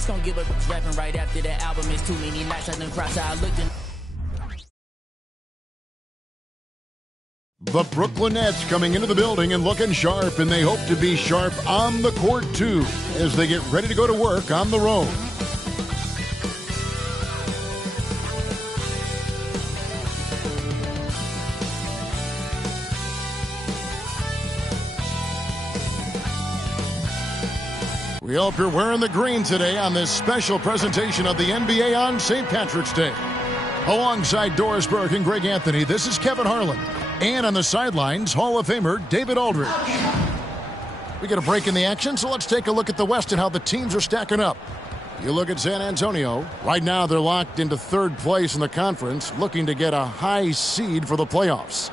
was gonna give up rapping right after that album. It's too many nights I done cross out looking. The Brooklyn Nets coming into the building and looking sharp, and they hope to be sharp on the court too as they get ready to go to work on the road. We hope you're wearing the green today on this special presentation of the NBA on St. Patrick's Day. Alongside Doris Burke and Greg Anthony, this is Kevin Harlan. And on the sidelines, Hall of Famer David Aldridge. We get a break in the action, so let's take a look at the West and how the teams are stacking up. You look at San Antonio. Right now, they're locked into third place in the conference, looking to get a high seed for the playoffs.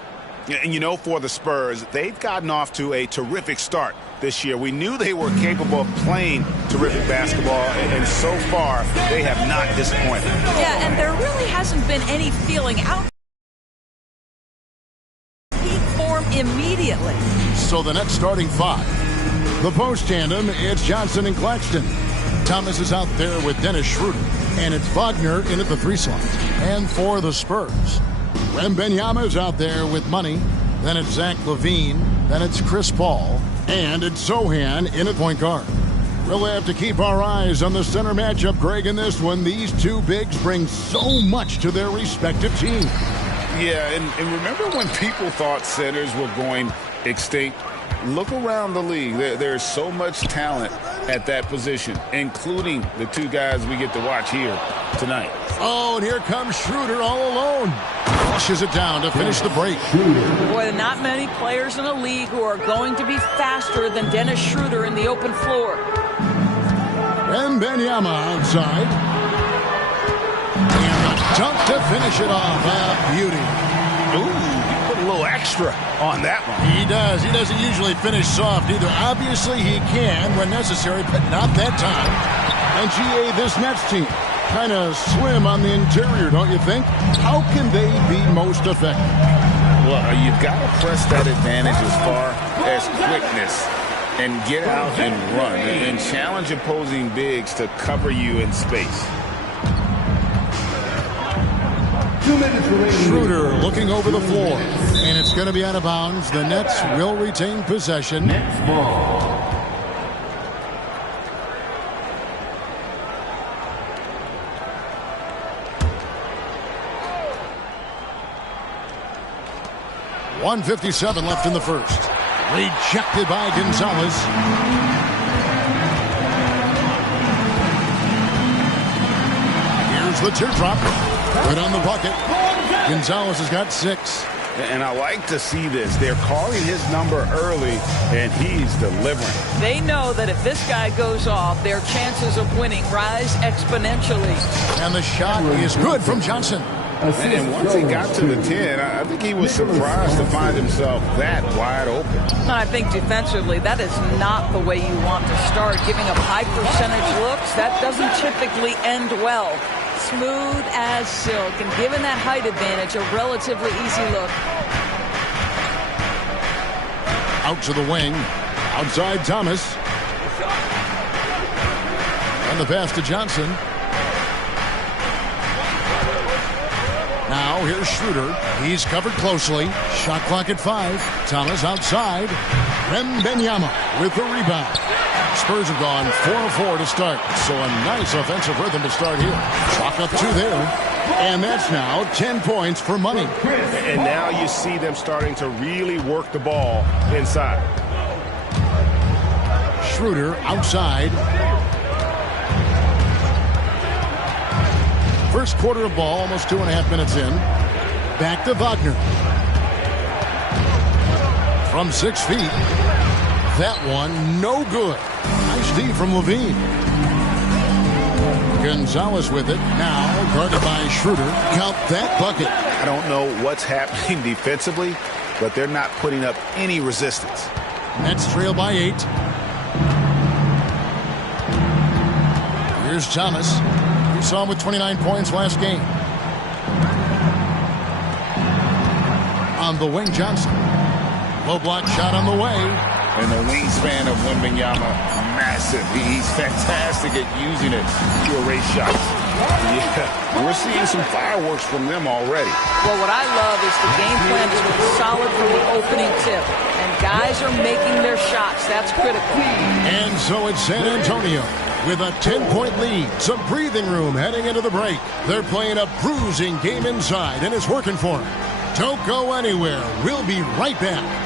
And you know, for the Spurs, they've gotten off to a terrific start this year. We knew they were capable of playing terrific basketball, and so far, they have not disappointed. Yeah, and there really hasn't been any feeling out peak form immediately. So the Nets starting five. The post tandem, it's Johnson and Claxton. Thomas is out there with Dennis Schroeder, and it's Wagner in at the 3 slot. And for the Spurs, Wembanyama is out there with Money. Then it's Zach LaVine. Then it's Chris Paul. And it's Sohan in at point guard. We'll have to keep our eyes on the center matchup, Greg, in this one. These two bigs bring so much to their respective teams. Yeah, and remember when people thought centers were going extinct? Look around the league. There's so much talent at that position, including the two guys we get to watch here tonight. Oh, and here comes Schroeder all alone. Flushes it down to finish the break. Boy, not many players in the league who are going to be faster than Dennis Schroeder in the open floor. Wembanyama outside. And the dunk to finish it off. A beauty. Ooh, he put a little extra on that one. He does. He doesn't usually finish soft either. Obviously, he can when necessary, but not that time. And GA, this Nets team, kind of slim on the interior, don't you think? How can they be most effective? Well, you've got to press that advantage as far as quickness and get out and run and challenge opposing bigs to cover you in space. 2 minutes remaining. Schroeder looking over the floor, and it's going to be out of bounds. The Nets will retain possession. Nets ball. .157 left in the first. Rejected by Gonzalez. Here's the teardrop. Right on the bucket. Gonzalez has got 6. And I like to see this. They're calling his number early, and he's delivering. They know that if this guy goes off, their chances of winning rise exponentially. And the shot is good from Johnson. And once he got to the 10, I think he was surprised to find himself that wide open. I think defensively, that is not the way you want to start. Giving up high percentage looks, that doesn't typically end well. Smooth as silk, and given that height advantage, a relatively easy look. Out to the wing. Outside Thomas. And the pass to Johnson. Now here's Schroeder. He's covered closely. Shot clock at 5. Thomas outside. Wembanyama with the rebound. Spurs have gone 4-4 to start. So a nice offensive rhythm to start here. Chalk up 2 there. And that's now 10 points for Money. And now you see them starting to really work the ball inside. Schroeder outside. First quarter of ball, almost 2.5 minutes in. Back to Wagner. From 6 feet. That one, no good. Nice D from LaVine. Gonzalez with it. Now guarded by Schroeder. Count that bucket. I don't know what's happening defensively, but they're not putting up any resistance. Nets trail by 8. Here's Thomas. We saw him with 29 points last game. On the wing, Johnson. Low block shot on the way. And the wingspan of Wembanyama massive. He's fantastic at using it to erase shots. Yeah, we're seeing some fireworks from them already. Well, what I love is the game plan has been solid from the opening tip. And guys are making their shots. That's critical. And so it's San Antonio with a 10-point lead. Some breathing room heading into the break. They're playing a bruising game inside, and it's working for them. Don't go anywhere. We'll be right back.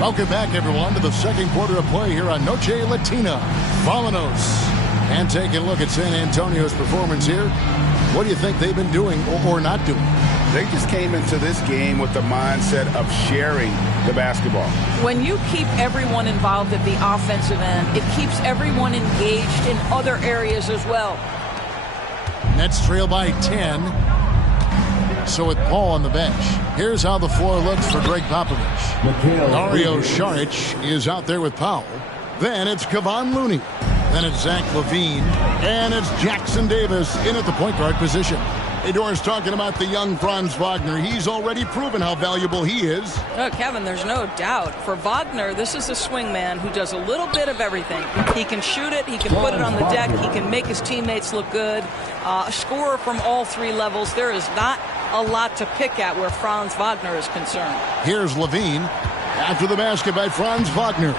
Welcome back, everyone, to the second quarter of play here on Noche Latina. Vámonos. And taking a look at San Antonio's performance here. What do you think they've been doing or not doing? They just came into this game with the mindset of sharing the basketball. When you keep everyone involved at the offensive end, it keeps everyone engaged in other areas as well. Nets trail by 10. So with Paul on the bench, here's how the floor looks for Greg Popovich. Dario Saric is out there with Powell. Then it's Kevon Looney. Then it's Zach LaVine. And it's Jackson Davis in at the point guard position. Hey, Doris, talking about the young Franz Wagner. He's already proven how valuable he is. Kevin, there's no doubt. For Wagner, this is a swing man who does a little bit of everything. He can shoot it. He can put it on the deck. He can make his teammates look good. A scorer from all three levels. There is not a lot to pick at where Franz Wagner is concerned. Here's LaVine after the basket by Franz Wagner.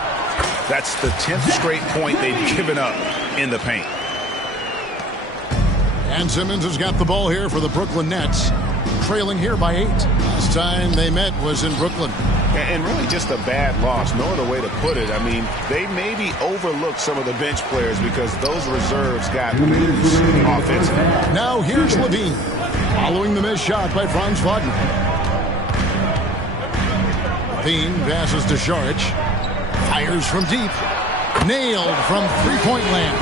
That's the 10th straight point they've given up in the paint. And Simmons has got the ball here for the Brooklyn Nets, trailing here by 8. Last time they met was in Brooklyn. And really just a bad loss. No other way to put it. I mean, they maybe overlooked some of the bench players because those reserves got loose offensively. Now here's LaVine, following the missed shot by Franz Wagner. LaVine passes to Saric. Fires from deep. Nailed from three-point land.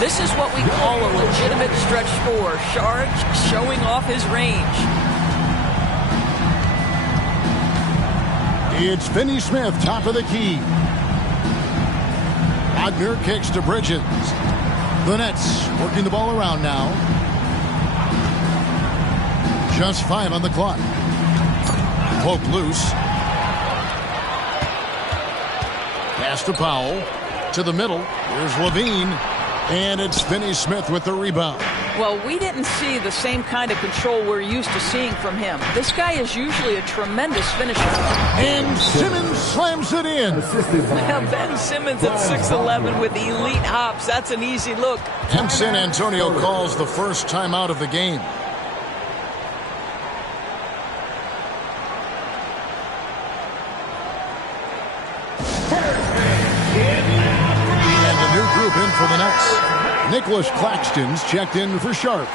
This is what we call a legitimate stretch four. Saric showing off his range. It's Finney Smith, top of the key. Wagner kicks to Bridges. The Nets working the ball around now. Just 5 on the clock. Poke loose. Pass to Powell. To the middle. Here's LaVine. And it's Finney Smith with the rebound. Well, we didn't see the same kind of control we're used to seeing from him. This guy is usually a tremendous finisher. And Simmons slams it in. Ben Simmons at 6'11" with elite hops. That's an easy look. And San Antonio calls the first time out of the game. In for the Nets. Nicholas Claxton's checked in for Sharp.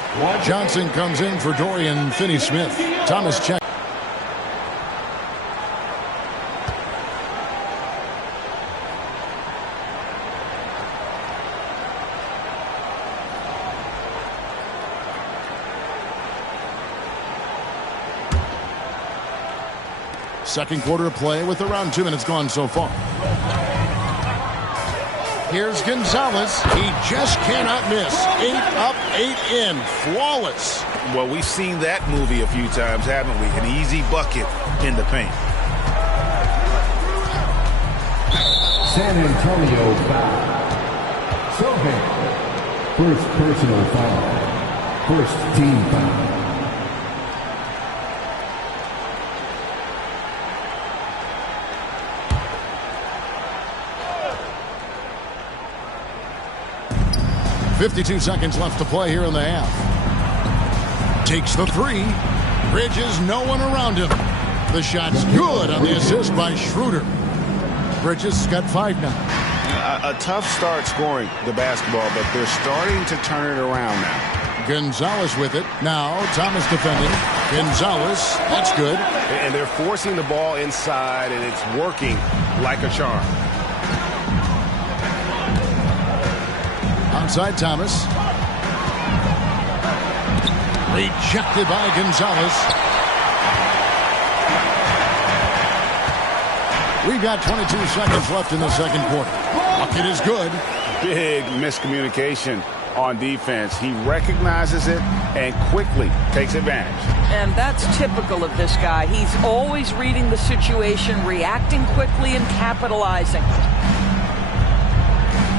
Johnson comes in for Dorian Finney-Smith. Thomas check. Second quarter of play with around 2 minutes gone so far. Here's Gonzalez. He just cannot miss. 8 up, 8 in. Flawless. Well, we've seen that movie a few times, haven't we? An easy bucket in the paint. San Antonio foul. Sohan. First personal foul. First team foul. .52 seconds left to play here in the half. Takes the three. Bridges, no one around him. The shot's good on the assist by Schroeder. Bridges got 5 now. A tough start scoring the basketball, but they're starting to turn it around now. Gonzalez with it. Now Thomas defending. Gonzalez, that's good. And they're forcing the ball inside, and it's working like a charm. Outside Thomas. Rejected by Gonzalez. We've got 22 seconds left in the second quarter. Bucket is good. Big miscommunication on defense. He recognizes it and quickly takes advantage. And that's typical of this guy. He's always reading the situation, reacting quickly, and capitalizing.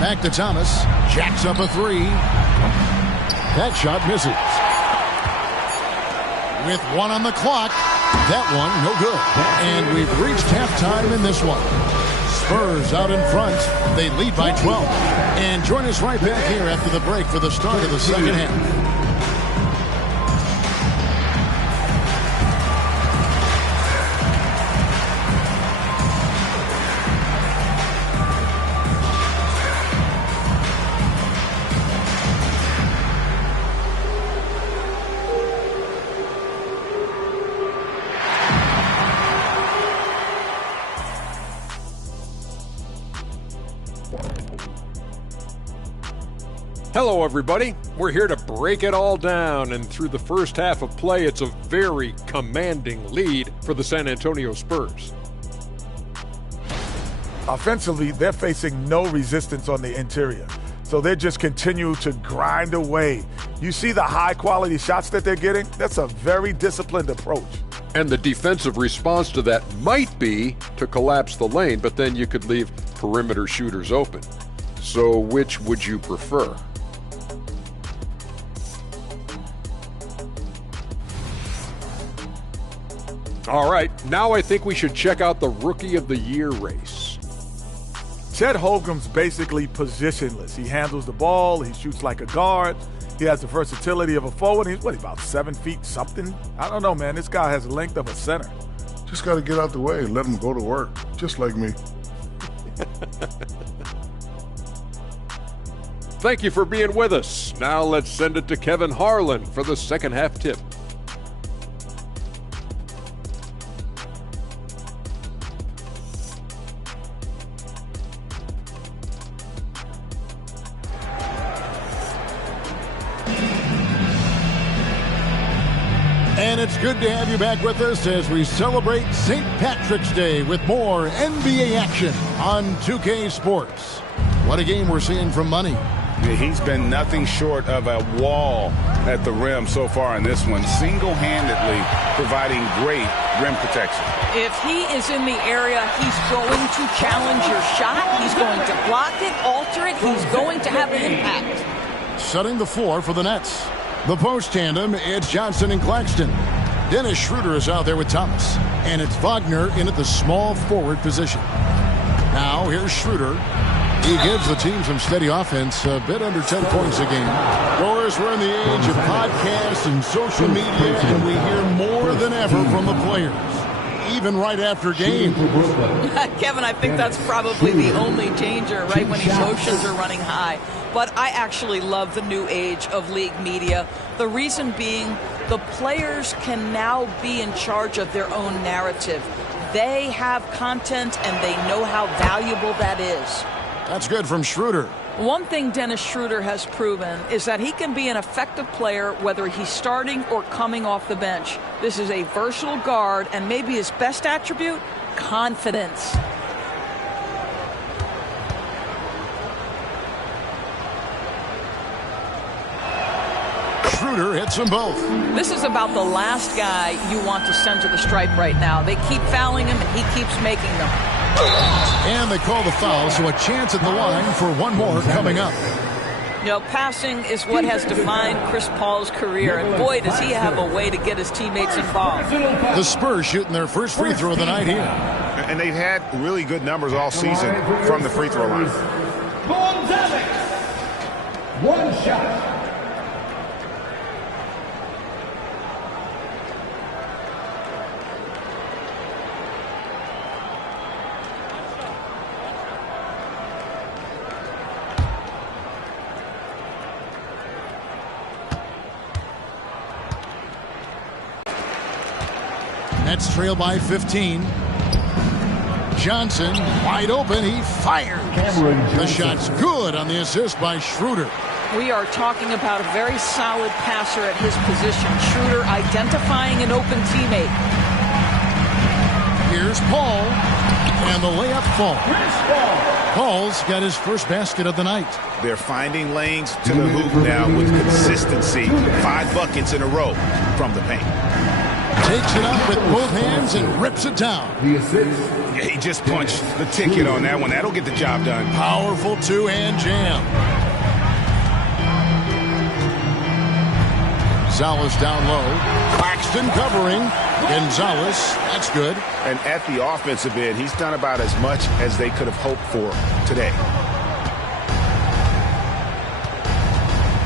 Back to Thomas. Jacks up a three. That shot misses. With one on the clock, that one no good. And we've reached halftime in this one. Spurs out in front. They lead by 12. And join us right back here after the break for the start of the second half. Hello, everybody. We're here to break it all down, and through the first half of play, it's a very commanding lead for the San Antonio Spurs. Offensively, they're facing no resistance on the interior, so they just continue to grind away. You see the high-quality shots that they're getting? That's a very disciplined approach. And the defensive response to that might be to collapse the lane, but then you could leave perimeter shooters open. So which would you prefer? All right, now I think we should check out the Rookie of the Year race. Chet Holmgren's basically positionless. He handles the ball, he shoots like a guard, he has the versatility of a forward. He's, about 7 feet something? I don't know, man. This guy has the length of a center. Just got to get out the way and let him go to work, just like me. Thank you for being with us. Now let's send it to Kevin Harlan for the second half tip. And it's good to have you back with us as we celebrate St. Patrick's Day with more NBA action on 2K Sports. What a game we're seeing from Money. Yeah, he's been nothing short of a wall at the rim so far in this one, single-handedly providing great rim protection. If he is in the area, he's going to challenge your shot. He's going to block it, alter it. He's going to have an impact. Setting the floor for the Nets. The post tandem, it's Johnson and Claxton. Dennis Schroeder is out there with Thomas. And it's Wagner in at the small forward position. Now here's Schroeder. He gives the team some steady offense, a bit under 10 points a game. Boris, we're in the age of podcasts and social media, and we hear more than ever from the players, even right after game. Kevin, I think that's probably the only danger, right, when emotions are running high. But I actually love the new age of league media. The reason being, the players can now be in charge of their own narrative. They have content, and they know how valuable that is. That's good from Schroeder. One thing Dennis Schroeder has proven is that he can be an effective player whether he's starting or coming off the bench. This is a versatile guard, and maybe his best attribute, confidence. Schroeder hits them both. This is about the last guy you want to send to the stripe right now. They keep fouling him, and he keeps making them. And they call the foul, so a chance at the line for one more coming up. You know, passing is what has defined Chris Paul's career, and boy, does he have a way to get his teammates involved. The Spurs shooting their first free throw of the night here. And they've had really good numbers all season from the free throw line. One shot. Nets trail by 15. Johnson wide open. He fires. The shot's good on the assist by Schroeder. We are talking about a very solid passer at his position. Schroeder identifying an open teammate. Here's Paul. And the layup falls. Paul's got his first basket of the night. They're finding lanes to the hoop now with consistency. 5 buckets in a row from the paint. Takes it up with both hands and rips it down. Yeah, he just punched the ticket on that one. That'll get the job done. Powerful two-hand jam. Gonzalez down low. Claxton covering. Gonzalez, that's good. And at the offensive end, he's done about as much as they could have hoped for today.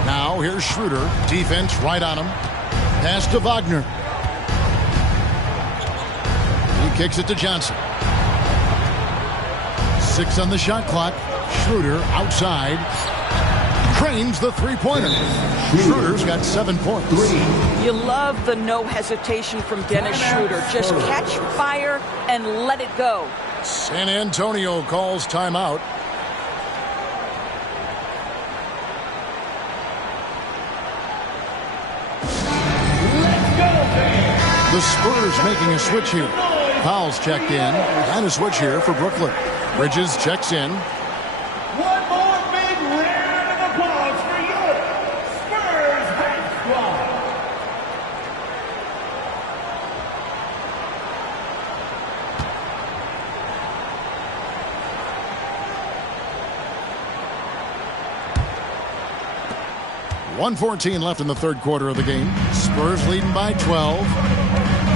Now here's Schroeder. Defense right on him. Pass to Wagner. He kicks it to Johnson. 6 on the shot clock. Schroeder outside. Trains the three-pointer. Schroeder's got 7 points. You love the no hesitation from Dennis Schroeder. Just catch fire and let it go. San Antonio calls timeout. The Spurs making a switch here. Powell's checked in. And a switch here for Brooklyn. Bridges checks in. One more big round of applause for your Spurs basketball. .114 left in the third quarter of the game. Spurs leading by 12.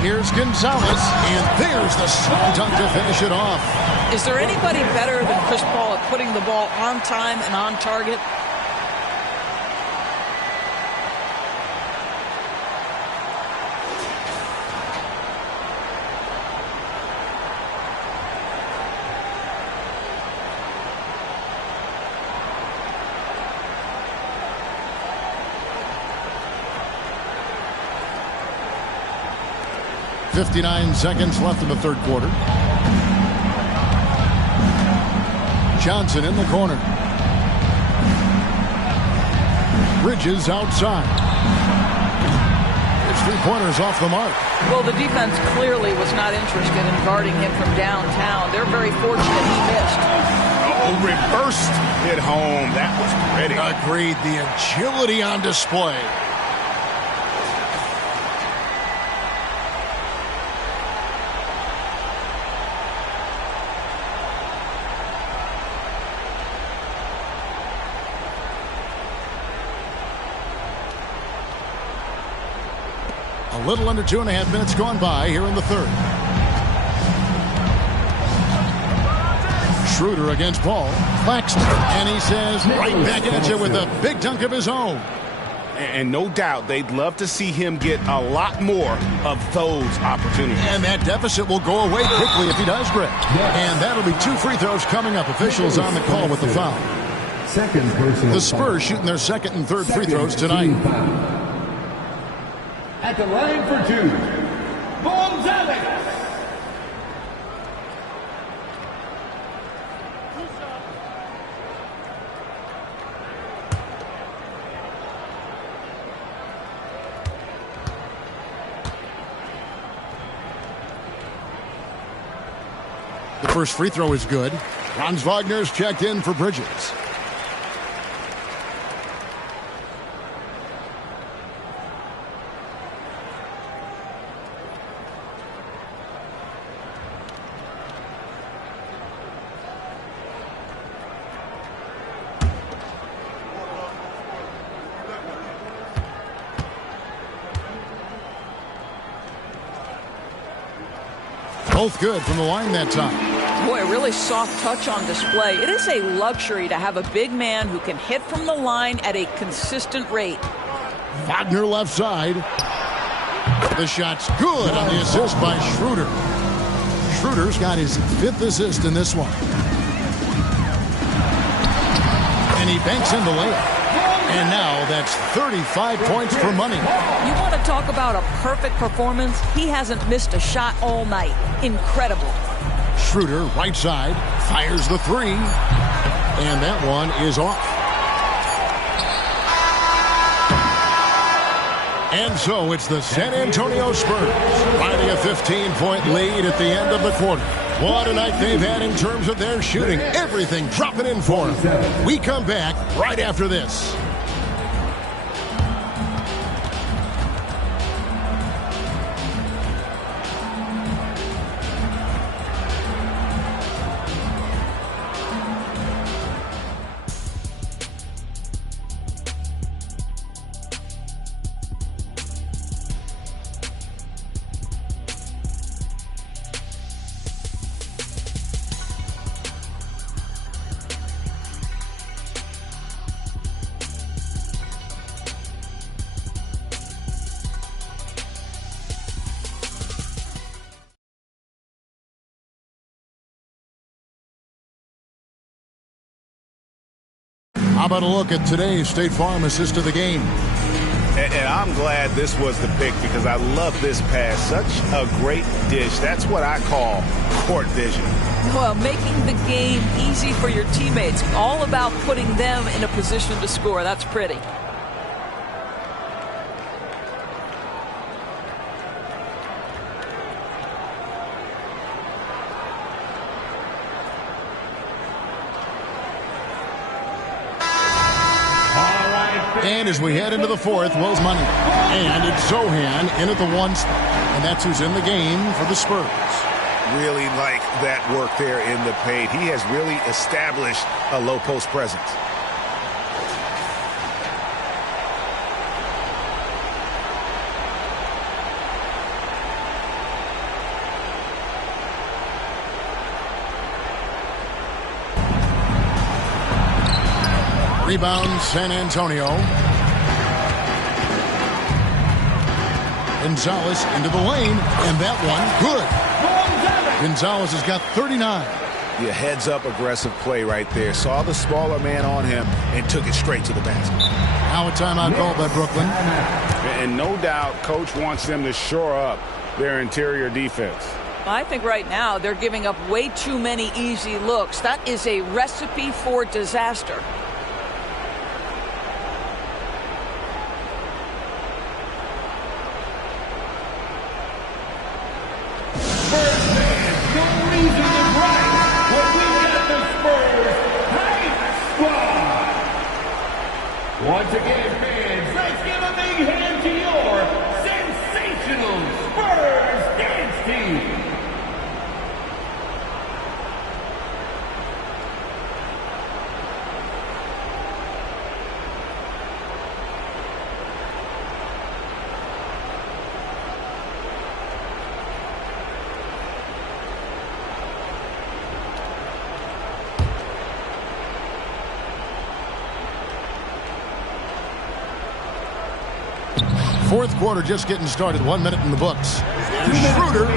Here's Gonzalez, and there's the slam dunk to finish it off. Is there anybody better than Chris Paul at putting the ball on time and on target? .59 seconds left in the third quarter. Johnson in the corner. Bridges outside. His three-pointer's off the mark. Well, the defense clearly was not interested in guarding him from downtown. They're very fortunate he missed. Oh, reversed it home. That was pretty. Agreed. The agility on display. A little under 2.5 minutes gone by here in the third. Schroeder against Paul. Claxton. And he says right back at you with a big dunk of his own. And no doubt they'd love to see him get a lot more of those opportunities. And that deficit will go away quickly if he does, Greg. And that'll be 2 free throws coming up. Officials on the call with the foul. The Spurs shooting their second and third free throws tonight. At the line for 2, Gonzalez. The first free throw is good. Franz Wagner's checked in for Bridges. Both good from the line that time. Boy, a really soft touch on display. It is a luxury to have a big man who can hit from the line at a consistent rate. Wagner left side. The shot's good on the assist by Schroeder. Schroeder's got his 5th assist in this one. And he banks in the layup. And now that's 35 points for money. You want to talk about a perfect performance? He hasn't missed a shot all night. Incredible. Schroeder, right side, fires the 3. And that one is off. And so it's the San Antonio Spurs riding a 15-point lead at the end of the quarter. What a night they've had in terms of their shooting. Everything dropping in for them. We come back right after this. How about a look at today's State Farm assist of the game? And I'm glad this was the pick because I love this pass. Such a great dish. That's what I call court vision. Well, making the game easy for your teammates. All about putting them in a position to score. That's pretty. And as we head into the fourth, Will's money. And it's Zohan in at the 1 spot. And that's who's in the game for the Spurs. Really like that work there in the paint. He has really established a low post presence. Rebound, San Antonio. Gonzalez into the lane, and that one, good. Gonzalez has got 39. Yeah, heads up aggressive play right there. Saw the smaller man on him and took it straight to the basket. Now a timeout call by Brooklyn. And no doubt, coach wants them to shore up their interior defense. I think right now they're giving up way too many easy looks. That is a recipe for disaster. Once again, fans, let's give a big hand to your sensational Spurs dance team. Fourth quarter just getting started. 1 minute in the books. Schroeder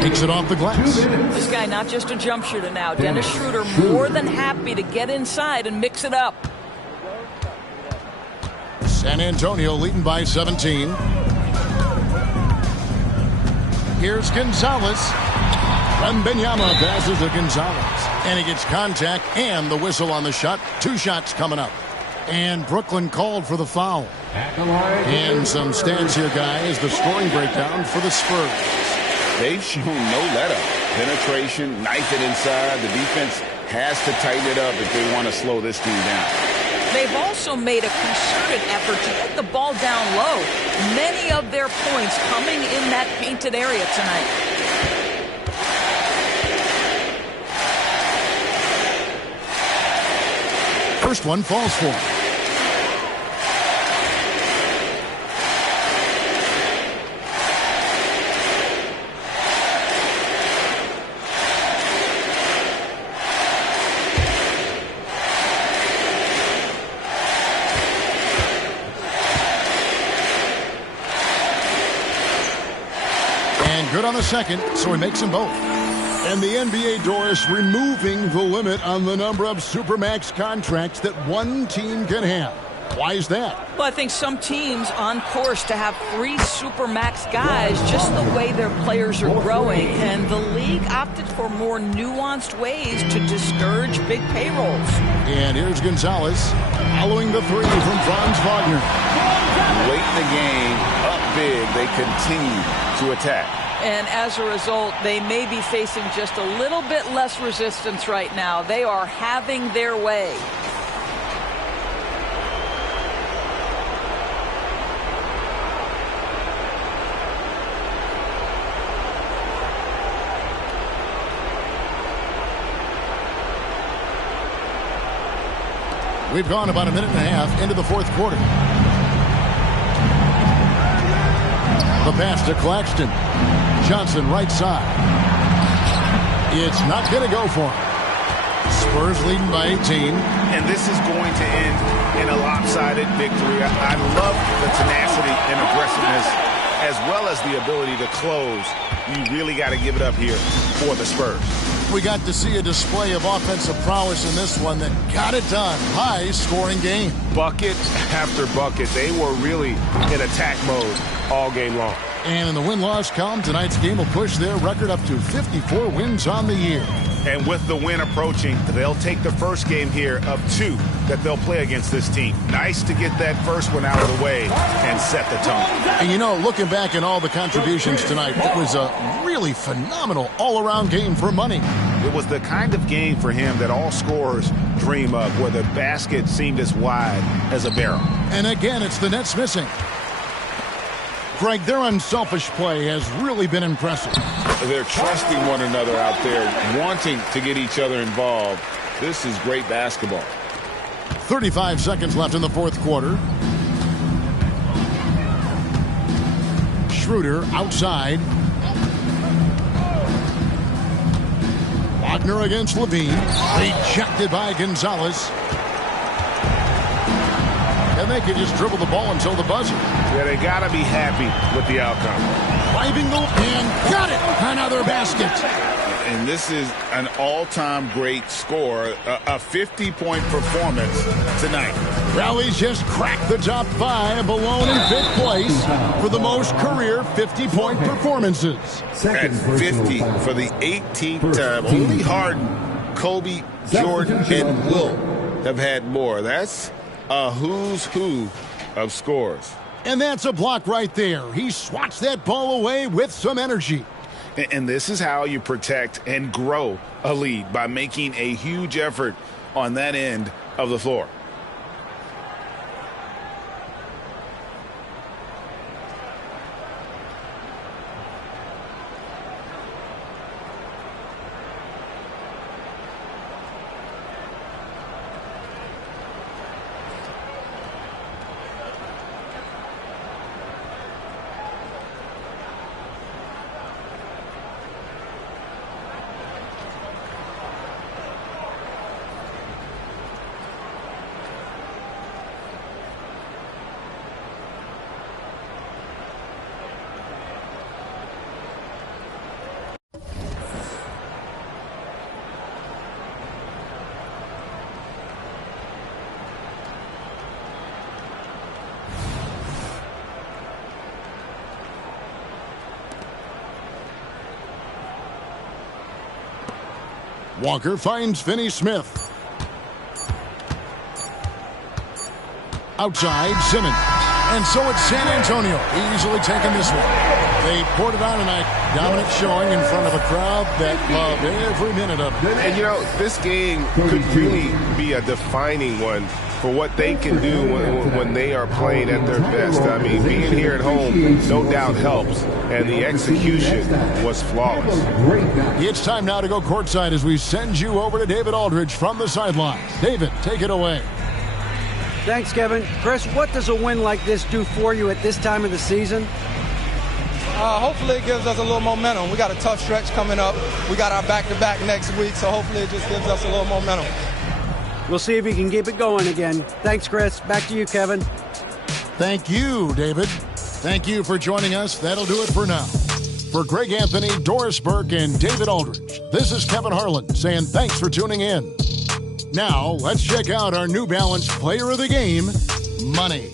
takes it off the glass. This guy not just a jump shooter now. Dennis Schroeder more than happy to get inside and mix it up. San Antonio leading by 17. Here's Gonzalez. Wembanyama passes to Gonzalez. And he gets contact and the whistle on the shot. 2 shots coming up. And Brooklyn called for the foul. And some stats here, guys. The scoring breakdown for the Spurs. They've shown no let-up. Penetration, knife it inside. The defense has to tighten it up if they want to slow this team down. They've also made a concerted effort to get the ball down low. Many of their points coming in that painted area tonight. First one falls for him. Good on the second, so he makes them both. And the NBA, Doris, removing the limit on the number of Supermax contracts that one team can have. Why is that? Well, I think some teams on course to have 3 Supermax guys, just the way their players are growing. And the league opted for more nuanced ways to discourage big payrolls. And here's Gonzalez following the 3 from Franz Wagner. Late in the game, up big, they continue to attack. And as a result, they may be facing just a little bit less resistance right now. They are having their way. We've gone about a minute and a half into the fourth quarter. The pass to Claxton. Johnson right side. It's not going to go for him. Spurs leading by 18. And this is going to end in a lopsided victory. I love the tenacity and aggressiveness as well as the ability to close. You really got to give it up here for the Spurs. We got to see a display of offensive prowess in this one that got it done. High-scoring game. Bucket after bucket. They were really in attack mode all game long. And in the win-loss column, tonight's game will push their record up to 54 wins on the year. And with the win approaching, they'll take the first game here of 2 that they'll play against this team. Nice to get that first one out of the way and set the tone. And you know, looking back at all the contributions tonight, it was a really phenomenal all-around game for money. It was the kind of game for him that all scorers dream of, where the basket seemed as wide as a barrel. And again, it's the Nets missing. Greg, their unselfish play has really been impressive. They're trusting one another out there, wanting to get each other involved. This is great basketball. 35 seconds left in the fourth quarter. Schroeder outside. Wagner against Levine. Rejected by Gonzalez. And they can just dribble the ball until the buzzer. Yeah, they got to be happy with the outcome. Driving the and got it. Another basket. And this is an all-time great score, a 50-point performance tonight. Rally's just cracked the top 5, alone in 5th place for the most career 50-point performances. At 50 for the 18th time. Only Harden, Kobe, Jordan, and Wilt have had more. That's a who's who of scores. And that's a block right there. He swats that ball away with some energy. And this is how you protect and grow a lead, by making a huge effort on that end of the floor. Walker finds Finney Smith. Outside, Simmons. And so it's San Antonio easily taking this one. They poured it on tonight. Dominant showing in front of a crowd that loved every minute of it. And, you know, this game could really be a defining one for what they can do when they are playing at their best. I mean, being here at home no doubt helps, and the execution was flawless. It's time now to go courtside as we send you over to David Aldridge from the sidelines. David, take it away. Thanks, Kevin. Chris, what does a win like this do for you at this time of the season? Hopefully it gives us a little momentum. We got a tough stretch coming up. We got our back-to-back next week, so hopefully it just gives us a little momentum. We'll see if you can keep it going again. Thanks, Chris. Back to you, Kevin. Thank you, David. Thank you for joining us. That'll do it for now. For Greg Anthony, Doris Burke, and David Aldridge, this is Kevin Harlan saying thanks for tuning in. Now, let's check out our New Balance Player of the Game, Money.